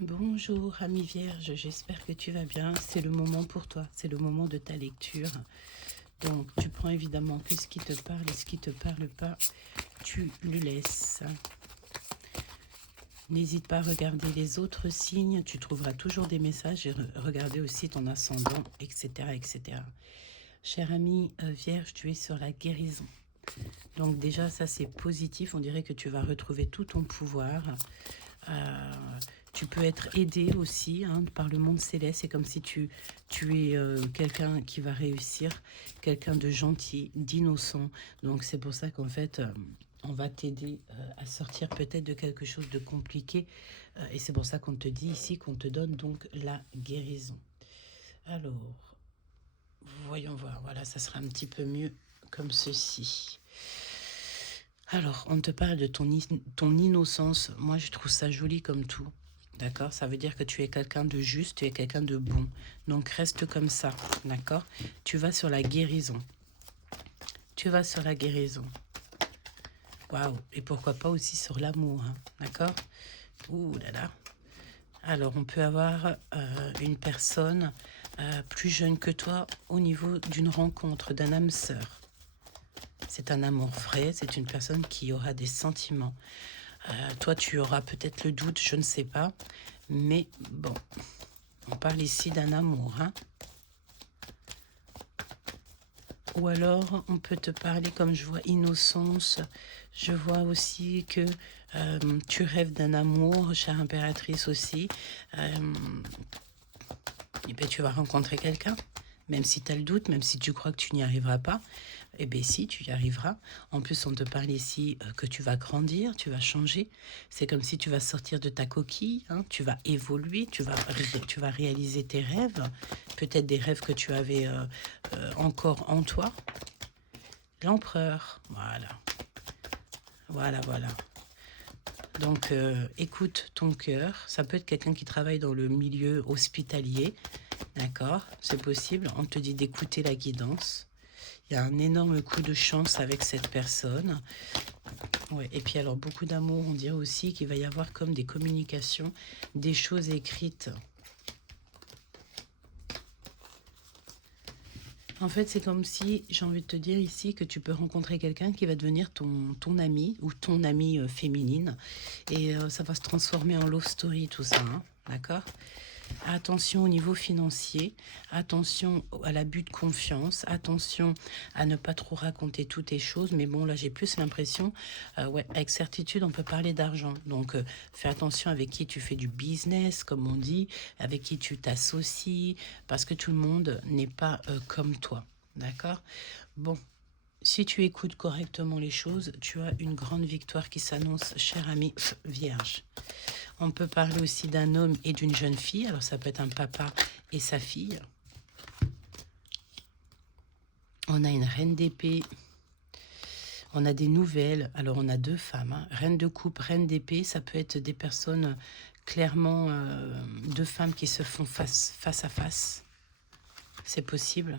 Bonjour, ami Vierge, j'espère que tu vas bien. C'est le moment pour toi, c'est le moment de ta lecture. Donc, tu prends évidemment que ce qui te parle et ce qui ne te parle pas, tu le laisses. N'hésite pas à regarder les autres signes, tu trouveras toujours des messages et regarder aussi ton ascendant, etc. etc. Cher ami Vierge, tu es sur la guérison. Donc déjà, ça c'est positif, on dirait que tu vas retrouver tout ton pouvoir. Tu peux être aidé aussi par le monde céleste. C'est comme si tu es quelqu'un qui va réussir, quelqu'un de gentil, d'innocent. Donc c'est pour ça qu'en fait, on va t'aider à sortir peut-être de quelque chose de compliqué. Et c'est pour ça qu'on te dit ici qu'on te donne donc la guérison. Alors, voyons voir. Voilà, ça sera un petit peu mieux comme ceci. Alors, on te parle de ton innocence. Moi, je trouve ça joli comme tout. D'accord? Ça veut dire que tu es quelqu'un de juste, tu es quelqu'un de bon. Donc, reste comme ça. D'accord? Tu vas sur la guérison. Tu vas sur la guérison. Waouh! Et pourquoi pas aussi sur l'amour. D'accord? Ouh là là. Alors, on peut avoir une personne plus jeune que toi au niveau d'une rencontre, d'un âme sœur. C'est un amour vrai, c'est une personne qui aura des sentiments. Toi, tu auras peut-être le doute, je ne sais pas. Mais bon, on parle ici d'un amour. Ou alors, on peut te parler, comme je vois, innocence. Je vois aussi que tu rêves d'un amour, chère impératrice aussi. Et bien, tu vas rencontrer quelqu'un, même si tu as le doute, même si tu crois que tu n'y arriveras pas. Eh bien si, tu y arriveras. En plus, on te parle ici que tu vas grandir, tu vas changer. C'est comme si tu vas sortir de ta coquille, tu vas évoluer, tu vas réaliser tes rêves, peut-être des rêves que tu avais encore en toi. L'empereur, voilà. Voilà, voilà. Donc, écoute ton cœur. Ça peut être quelqu'un qui travaille dans le milieu hospitalier. D'accord, c'est possible. On te dit d'écouter la guidance. Il y a un énorme coup de chance avec cette personne. Ouais. Et puis alors, beaucoup d'amour, on dirait aussi qu'il va y avoir comme des communications, des choses écrites. En fait, c'est comme si, j'ai envie de te dire ici, que tu peux rencontrer quelqu'un qui va devenir ton ami ou ton amie féminine. Et ça va se transformer en love story, tout ça. D'accord ? Attention au niveau financier, attention à l'abus de confiance, attention à ne pas trop raconter toutes tes choses. Mais bon, là, j'ai plus l'impression, ouais, avec certitude, on peut parler d'argent. Donc, fais attention avec qui tu fais du business, comme on dit, avec qui tu t'associes, parce que tout le monde n'est pas comme toi. D'accord? Bon. Si tu écoutes correctement les choses, tu as une grande victoire qui s'annonce, cher ami Vierge. On peut parler aussi d'un homme et d'une jeune fille. Alors, ça peut être un papa et sa fille. On a une reine d'épée. On a des nouvelles. Alors, on a deux femmes. Reine de coupe, reine d'épée. Ça peut être des personnes, clairement, deux femmes qui se font face à face. C'est possible.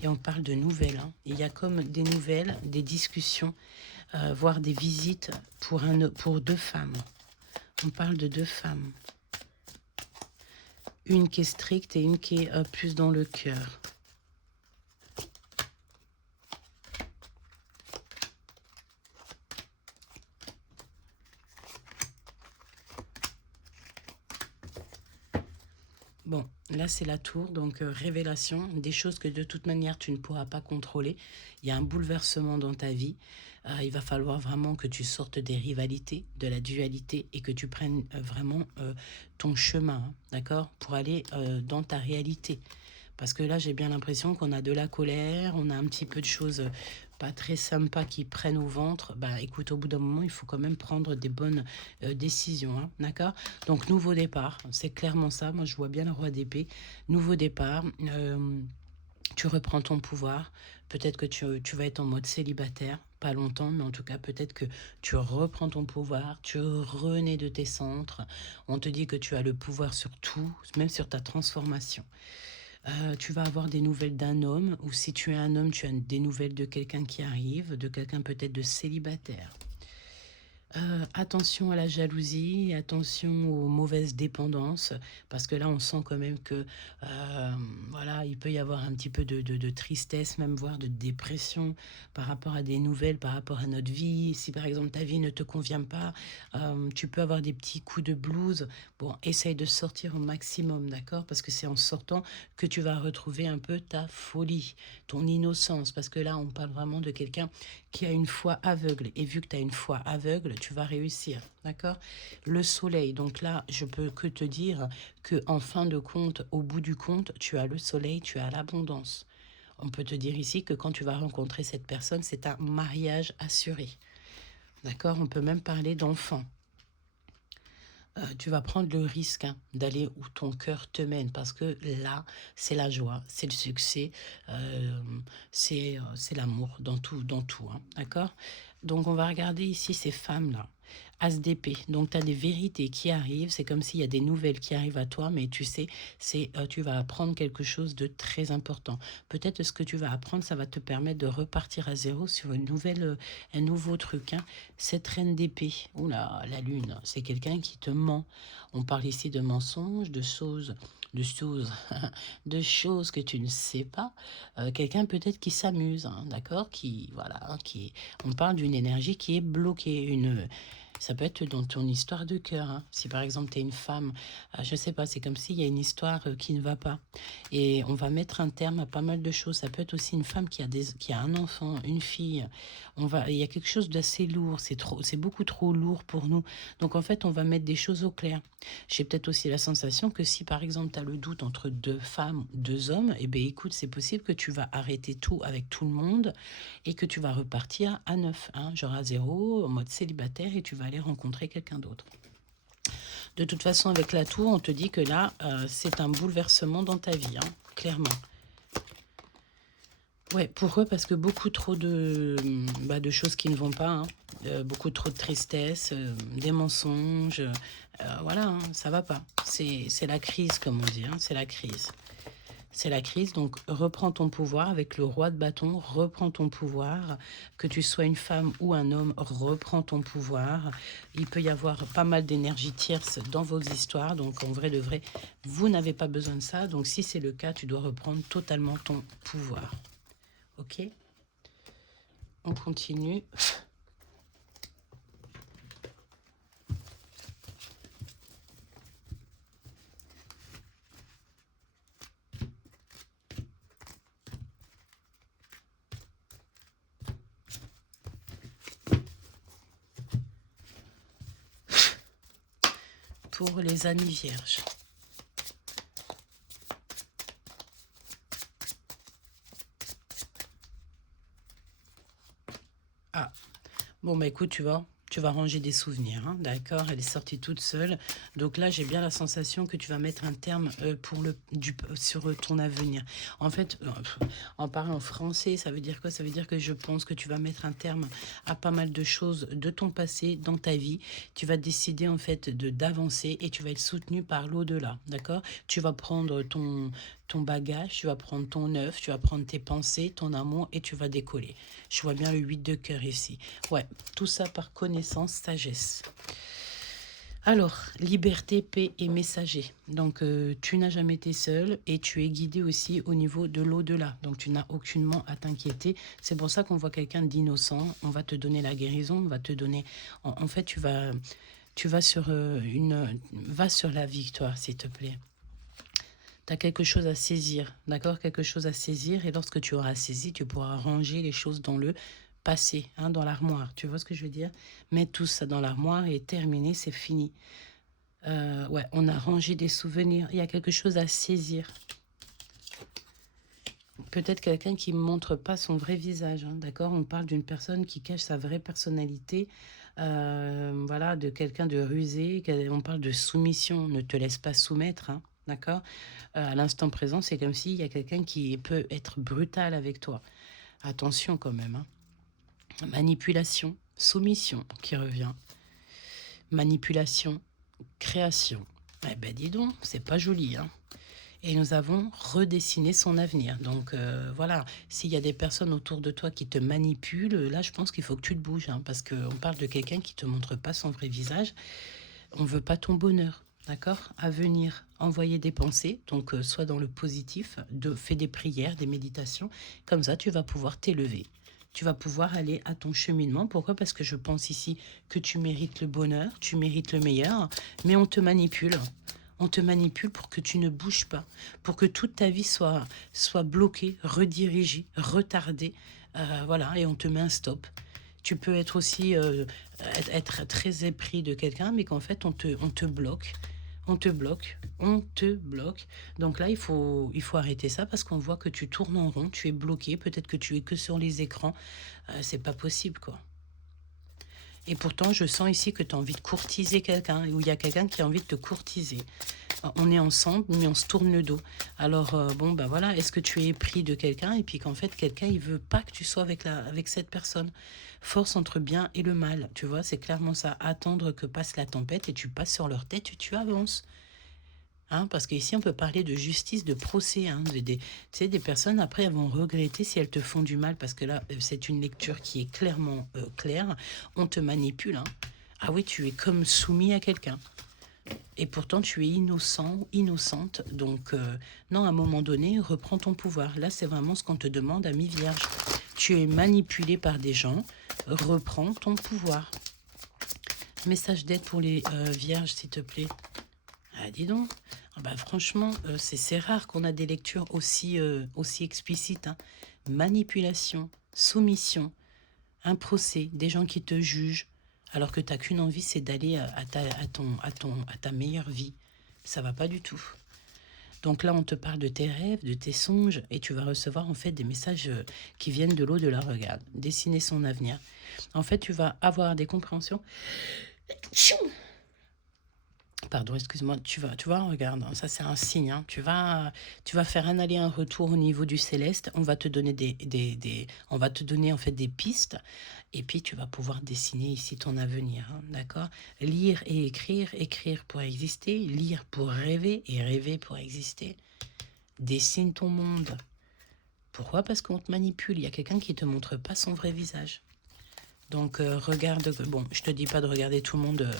Et on parle de nouvelles. Il y a comme des nouvelles, des discussions, voire des visites pour deux femmes. On parle de deux femmes. Une qui est stricte et une qui est plus dans le cœur. Bon, là c'est la tour, donc révélation, des choses que de toute manière tu ne pourras pas contrôler. Il y a un bouleversement dans ta vie. Il va falloir vraiment que tu sortes des rivalités, de la dualité et que tu prennes vraiment ton chemin, d'accord, pour aller dans ta réalité. Parce que là, j'ai bien l'impression qu'on a de la colère, on a un petit peu de choses pas très sympas qui prennent au ventre. Bah écoute, au bout d'un moment, il faut quand même prendre des bonnes décisions, d'accord? Donc, nouveau départ, c'est clairement ça. Moi, je vois bien le roi d'épée. Nouveau départ, tu reprends ton pouvoir. Peut-être que tu vas être en mode célibataire, pas longtemps, mais en tout cas, peut-être que tu reprends ton pouvoir, tu renais de tes centres. On te dit que tu as le pouvoir sur tout, même sur ta transformation. Tu vas avoir des nouvelles d'un homme, ou si tu es un homme, tu as des nouvelles de quelqu'un qui arrive, de quelqu'un peut-être de célibataire. Attention à la jalousie, attention aux mauvaises dépendances, parce que là, on sent quand même que, voilà, il peut y avoir un petit peu de tristesse, même voire de dépression par rapport à des nouvelles, par rapport à notre vie. Si par exemple ta vie ne te convient pas, tu peux avoir des petits coups de blues. Bon, essaye de sortir au maximum, d'accord? Parce que c'est en sortant que tu vas retrouver un peu ta folie, ton innocence, parce que là, on parle vraiment de quelqu'un qui a une foi aveugle. Et vu que tu as une foi aveugle, tu vas réussir. D'accord? Le soleil. Donc là, je peux que te dire que en fin de compte, au bout du compte, tu as le soleil, tu as l'abondance. On peut te dire ici que quand tu vas rencontrer cette personne, c'est un mariage assuré. D'accord? On peut même parler d'enfant. Tu vas prendre le risque d'aller où ton cœur te mène parce que là, c'est la joie, c'est le succès, euh, c'est l'amour dans tout, hein, d'accord? Donc, on va regarder ici ces femmes-là. As d'épée. Donc, tu as des vérités qui arrivent. C'est comme s'il y a des nouvelles qui arrivent à toi, mais tu sais, tu vas apprendre quelque chose de très important. Peut-être ce que tu vas apprendre, ça va te permettre de repartir à zéro sur un nouveau truc, hein. Cette reine d'épée, oula, la lune, c'est quelqu'un qui te ment. On parle ici de mensonges, de choses, de choses que tu ne sais pas. Quelqu'un peut-être qui s'amuse, hein, d'accord, qui, voilà, hein, on parle d'une énergie qui est bloquée, ça peut être dans ton histoire de cœur, hein. Si par exemple tu es une femme, je sais pas, c'est comme s'il y a une histoire qui ne va pas. Et on va mettre un terme à pas mal de choses. Ça peut être aussi une femme qui a un enfant, une fille. Il y a quelque chose d'assez lourd. C'est beaucoup trop lourd pour nous. Donc en fait, on va mettre des choses au clair. J'ai peut-être aussi la sensation que si par exemple tu as le doute entre deux femmes, deux hommes, eh bien écoute, c'est possible que tu vas arrêter tout avec tout le monde et que tu vas repartir à neuf, hein, genre à zéro, en mode célibataire, et tu vas aller rencontrer quelqu'un d'autre. De toute façon, avec la tour, on te dit que là, c'est un bouleversement dans ta vie, hein, clairement. Ouais, pour eux, parce que beaucoup trop de choses qui ne vont pas, hein. Beaucoup trop de tristesse, des mensonges, voilà, hein, ça va pas. C'est la crise, comme on dit, hein, c'est la crise. C'est la crise, donc reprends ton pouvoir avec le roi de bâton, reprends ton pouvoir, que tu sois une femme ou un homme, reprends ton pouvoir. Il peut y avoir pas mal d'énergie tierce dans vos histoires, donc en vrai de vrai, vous n'avez pas besoin de ça, donc si c'est le cas, tu dois reprendre totalement ton pouvoir. Ok? On continue. Pour les amis vierges. Ah, bon, bah écoute, tu vas ranger des souvenirs, hein, d'accord? Elle est sortie toute seule. Donc là, j'ai bien la sensation que tu vas mettre un terme sur ton avenir. En fait, en parlant français, ça veut dire quoi? Ça veut dire que je pense que tu vas mettre un terme à pas mal de choses de ton passé dans ta vie. Tu vas décider en fait d'avancer et tu vas être soutenu par l'au-delà, d'accord? Tu vas prendre ton bagage, tu vas prendre ton œuf, tu vas prendre tes pensées, ton amour et tu vas décoller. Je vois bien le 8 de cœur ici. Ouais, tout ça par connaissance, sagesse. Alors, liberté, paix et messager. Donc, tu n'as jamais été seul et tu es guidé aussi au niveau de l'au-delà. Donc, tu n'as aucunement à t'inquiéter. C'est pour ça qu'on voit quelqu'un d'innocent. On va te donner la guérison, on va te donner... En fait, tu vas va sur la victoire, s'il te plaît. Tu as quelque chose à saisir, d'accord? Quelque chose à saisir. Et lorsque tu auras saisi, tu pourras ranger les choses dans le passé, hein, dans l'armoire. Tu vois ce que je veux dire? Mettre tout ça dans l'armoire et terminé, c'est fini. Ouais, on a rangé des souvenirs. Il y a quelque chose à saisir. Peut-être quelqu'un qui ne montre pas son vrai visage, hein, d'accord? On parle d'une personne qui cache sa vraie personnalité. Voilà, de quelqu'un de rusé. On parle de soumission. Ne te laisse pas soumettre, hein, d'accord? À l'instant présent, c'est comme s'il y a quelqu'un qui peut être brutal avec toi. Attention quand même, hein. Manipulation, soumission qui revient. Manipulation, création. Eh ben dis donc, c'est pas joli, hein. Et nous avons redessiné son avenir. Donc voilà, s'il y a des personnes autour de toi qui te manipulent, là je pense qu'il faut que tu te bouges, hein, parce qu'on parle de quelqu'un qui ne te montre pas son vrai visage. On ne veut pas ton bonheur, d'accord? À venir, envoyer des pensées, donc soit dans le positif, fais des prières, des méditations, comme ça tu vas pouvoir t'élever. Tu vas pouvoir aller à ton cheminement. Pourquoi? Parce que je pense ici que tu mérites le bonheur, tu mérites le meilleur, mais on te manipule. On te manipule pour que tu ne bouges pas, pour que toute ta vie soit bloquée, redirigée, retardée. Voilà, et on te met un stop. Tu peux être aussi être très épris de quelqu'un, mais qu'en fait, on te bloque. On te bloque, on te bloque. Donc là, il faut arrêter ça parce qu'on voit que tu tournes en rond, tu es bloqué. Peut-être que tu es que sur les écrans. C'est pas possible, quoi. Et pourtant, je sens ici que tu as envie de courtiser quelqu'un, ou il y a quelqu'un qui a envie de te courtiser. On est ensemble, mais on se tourne le dos. Alors, bon, bah voilà, est-ce que tu es épris de quelqu'un et puis qu'en fait, quelqu'un, il veut pas que tu sois avec cette personne. Force entre bien et le mal, tu vois, c'est clairement ça. Attendre que passe la tempête et tu passes sur leur tête et tu avances. Hein, parce qu'ici, on peut parler de justice, de procès. Hein, tu sais, des personnes, après, elles vont regretter si elles te font du mal, parce que là, c'est une lecture qui est clairement claire. On te manipule. Hein. Ah oui, tu es comme soumis à quelqu'un. Et pourtant, tu es innocent, innocente. Donc, non, à un moment donné, reprends ton pouvoir. Là, c'est vraiment ce qu'on te demande à mi-vierge. Tu es manipulé par des gens. Reprends ton pouvoir. Message d'aide pour les vierges, s'il te plaît. Ah, dis donc. Ah bah, franchement, c'est rare qu'on a des lectures aussi explicites. Hein. Manipulation, soumission, un procès, des gens qui te jugent, alors que tu n'as qu'une envie, c'est d'aller à ta meilleure vie. Ça va pas du tout. Donc là, on te parle de tes rêves, de tes songes, et tu vas recevoir en fait des messages qui viennent de l'au-delà. Regarde, dessiner son avenir. En fait, tu vas avoir des compréhensions. Pardon, excuse-moi, tu vois, regarde, hein, ça c'est un signe. Hein, tu vas faire un aller, un retour au niveau du céleste. On va te donner on va te donner en fait des pistes, et puis tu vas pouvoir dessiner ici ton avenir, hein, d'accord? Lire et écrire, écrire pour exister, lire pour rêver et rêver pour exister. Dessine ton monde. Pourquoi? Parce qu'on te manipule. Il y a quelqu'un qui te montre pas son vrai visage. Donc regarde, bon, je te dis pas de regarder tout le monde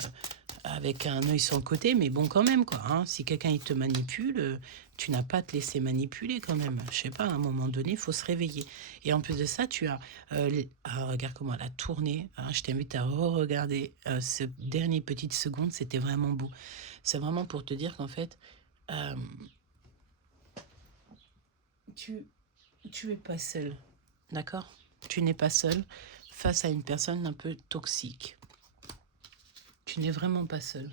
avec un œil sur le côté, mais bon quand même quoi. Hein, si quelqu'un il te manipule, tu n'as pas à te laisser manipuler quand même. Je sais pas, à un moment donné, il faut se réveiller. Et en plus de ça, tu as, regarde comment elle a tourné. Hein, je t'invite à re-regarder ce dernier petite seconde, c'était vraiment beau. C'est vraiment pour te dire qu'en fait, tu es pas seul, d'accord? Tu n'es pas seul face à une personne un peu toxique. Tu n'es vraiment pas seul.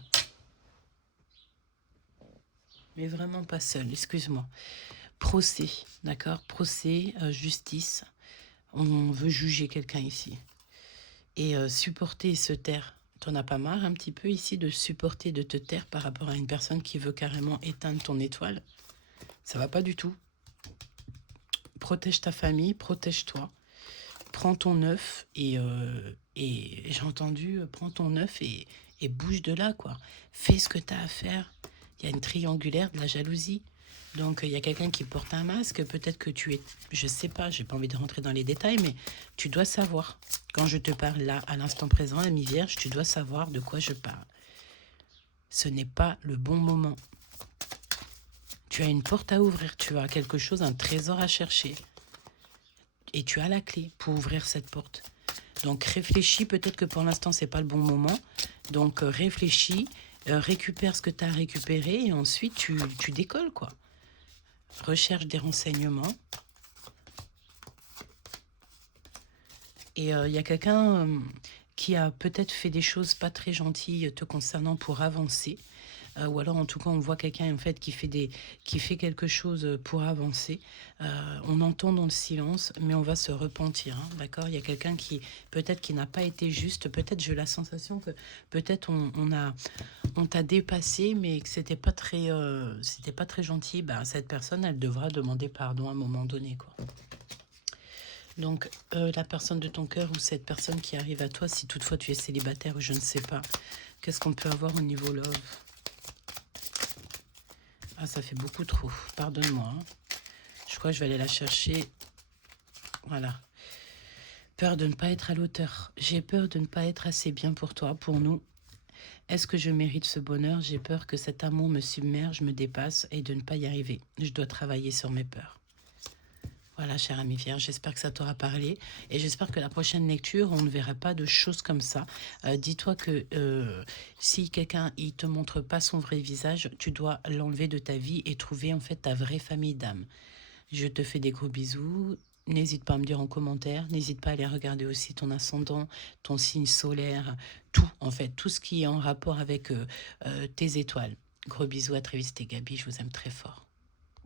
Mais vraiment pas seul, excuse-moi. Procès, d'accord? Procès, justice. On veut juger quelqu'un ici. Et supporter et se taire. T'en as pas marre un petit peu ici de supporter, de te taire par rapport à une personne qui veut carrément éteindre ton étoile? Ça va pas du tout. Protège ta famille, protège-toi. Prends ton œuf et j'ai entendu, prends ton œuf et bouge de là, quoi. Fais ce que tu as à faire. Il y a une triangulaire de la jalousie. Donc, il y a quelqu'un qui porte un masque. Peut-être que tu es... Je sais pas, j'ai pas envie de rentrer dans les détails, mais tu dois savoir. Quand je te parle là, à l'instant présent, à mi-vierge, tu dois savoir de quoi je parle. Ce n'est pas le bon moment. Tu as une porte à ouvrir. Tu as quelque chose, un trésor à chercher. Et tu as la clé pour ouvrir cette porte. Donc réfléchis, peut-être que pour l'instant c'est pas le bon moment. Donc réfléchis, récupère ce que tu as récupéré et ensuite tu décolles quoi. Recherche des renseignements. Et il y a quelqu'un qui a peut-être fait des choses pas très gentilles te concernant pour avancer. Ou alors en tout cas on voit quelqu'un en fait qui fait quelque chose pour avancer. On entend dans le silence, mais on va se repentir, hein, d'accord? Il y a quelqu'un qui peut-être qui n'a pas été juste, peut-être j'ai la sensation que peut-être on t'a dépassé, mais que c'était pas très gentil. Ben, cette personne elle devra demander pardon à un moment donné quoi. Donc la personne de ton cœur ou cette personne qui arrive à toi, si toutefois tu es célibataire ou je ne sais pas, qu'est-ce qu'on peut avoir au niveau love? Ah, ça fait beaucoup trop. Pardonne-moi. Hein. Je crois que je vais aller la chercher. Voilà. Peur de ne pas être à l'auteur. J'ai peur de ne pas être assez bien pour toi, pour nous. Est-ce que je mérite ce bonheur? J'ai peur que cet amour me submerge, me dépasse et de ne pas y arriver. Je dois travailler sur mes peurs. Voilà, chère amie vierge, j'espère que ça t'aura parlé et j'espère que la prochaine lecture, on ne verra pas de choses comme ça. Dis-toi que si quelqu'un il te montre pas son vrai visage, tu dois l'enlever de ta vie et trouver en fait ta vraie famille d'âme. Je te fais des gros bisous. N'hésite pas à me dire en commentaire. N'hésite pas à aller regarder aussi ton ascendant, ton signe solaire, tout en fait, tout ce qui est en rapport avec tes étoiles. Gros bisous, à très vite, c'était Gabi, je vous aime très fort.